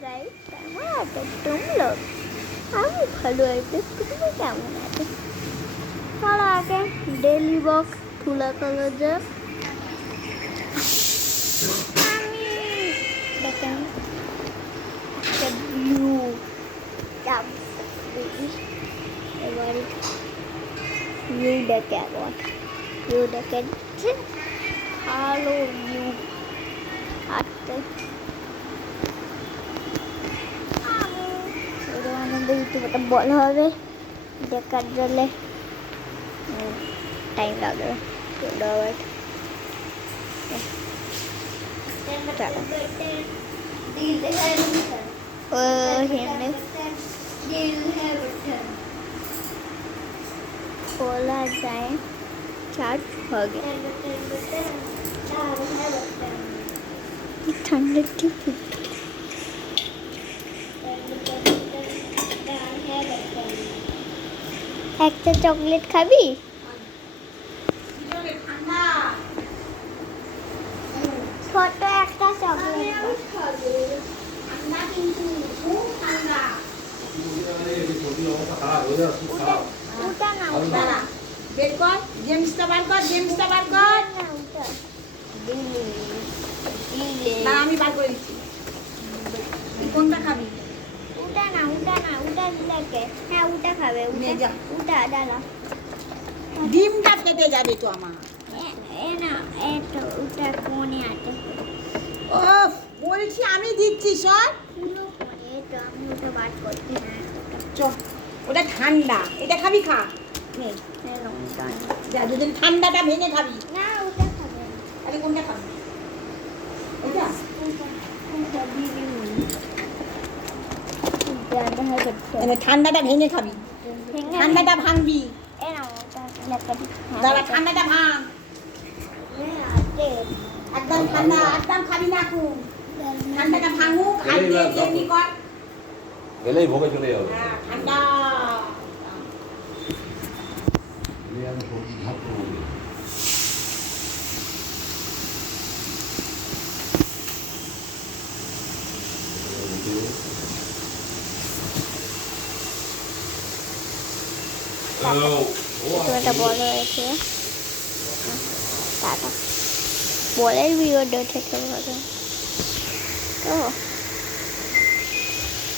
Guys কেমন আছো তোমরা? আমি ভালো আছি, তুমি কেমন আছো? চলো আগে ডেলি বক্স তুলা করা যাক। আমি দেখেন একটা ভিউ এবার ভিউটা কেমন, ভিউটা কেটে ভালো ভিউ আসতে আমাদের ইউটিউবটা বলা হবে দেখার জন্য টাইম লাগবে खोला जाए चार्ज हो गया ठंडे की একটা চকলেট খাবি? ছোট একটা চকলেট ওটা না ওটা না বের কর, জেমসটা বার কর, জেমসটা বার কর না ওটা না আমি বার করে দিচ্ছি। কোনটা খাবি? ওটা না ওটা না ওটা দিলাকে হ্যাঁ ওটা খাবে ওটা ওটা ডালা ডিমটা কেটে যাবে তো আমার এ না এটা ওটা কোণে আছে। ওফ বলছি আমি দিচ্ছি সর পুরো কোণে এটা আমি ওটা বার করতে না চল ওটা ঠান্ডা এটা খাবি খা নে লঙ্কা যা যদি ঠান্ডাটা ভেঙে খাবি না ওটা খাবে আরে কোনটা খাবি এটা ওটা দিবি ঠান্ডাটা ভেঙে খাবি ঠান্ডাটা ভাঙবি দাঁড়া ঠান্ডাটা ভাঙ একদম ঠান্ডা একদম খাবি না খুব ঠান্ডাটা ভাঙুক আর দিয়ে এমনি কর গেলেই ভোগে চলে যাবে ঠান্ডা একটা বল রয়েছে টাটা বলের ভিডিওটা থেকে ভালো তো